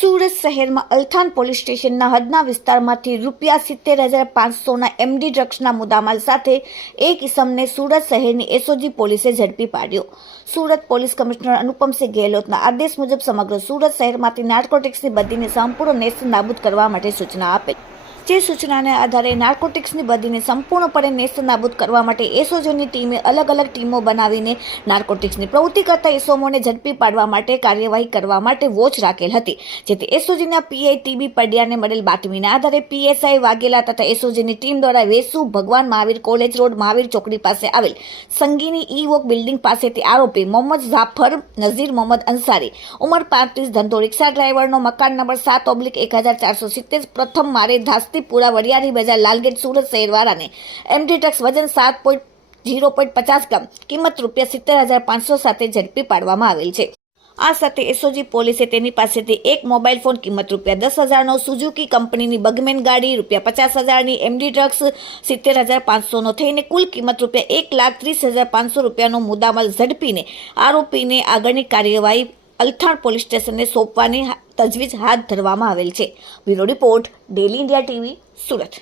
સુરત શહેરમાં અલથાણ પોલીસ સ્ટેશનના હદના વિસ્તારમાંથી ₹70,500ના એમડી ડ્રગ્સના મુદ્દામાલ સાથે એક ઇસમને સુરત શહેરની એસઓજી પોલીસે ઝડપી પાડ્યો। સુરત પોલીસ કમિશનર અનુપમસિંહ ગેહલોતના આદેશ મુજબ સમગ્ર સુરત શહેરમાંથી નાર્કોટિક્સની બદીને સંપૂર્ણ નેસ્ત નાબૂદ કરવા માટે સૂચના આપેલ। જે સૂચનાને આધારે નાર્કોટિક્સની બદીને સંપૂર્ણપણે નેસ્ત નાબૂદ કરવા માટે એસઓજીની ટીમે અલગ અલગ ટીમો બનાવીને નાર્કોટિક્સની પ્રવૃત્તિ કરતા ઇસમોને ઝડપી પાડવા માટે કાર્યવાહી કરવા માટે વોચ રાખેલ હતી। જેથી એસઓજીના પીઆઈ ટીબી પડિયાને મળેલ બાતમીના આધારે પીએસઆઈ વાઘેલા તથા એસઓજીની ટીમ દ્વારા વેસુ ભગવાન મહાવીર કોલેજ રોડ મહાવીર ચોકડી પાસે આવેલ સંગીની ઈ વોક બિલ્ડિંગ પાસેથી આરોપી મોહમ્મદ જાફર નઝીર મોહમ્મદ અંસારી ઉંમર 35 ધંધો રિક્ષા ડ્રાઈવરનો મકાન નંબર 7/1470 પ્રથમ મારે પૂરા વડિયારી બજાર લાલગેટ સુરત શહેરવાળાને એમડી ડ્રગ્સ વજન 0.50 ગ્રામ કિંમત ₹70,500 સાથે ઝડપી પાડવામાં આવેલ છે। આ સાથે એસઓજી પોલીસે તેની પાસેથી એક મોબાઈલ ફોન કિંમત ₹10,000નો સુઝુકી કંપનીની બગમેન ગાડી ₹50,000ની એમડી ડ્રગ્સ 70,500નો થઈને કુલ કિંમત ₹1,30,500નો મુદ્દામાલ ઝડપીને આરોપીને આગળની કાર્યવાહી અલથાણ પોલીસ સ્ટેશનને સોંપવાની તજવીજ હાથ ધરવામાં આવેલ છે। Bureau report daily India TV Surat.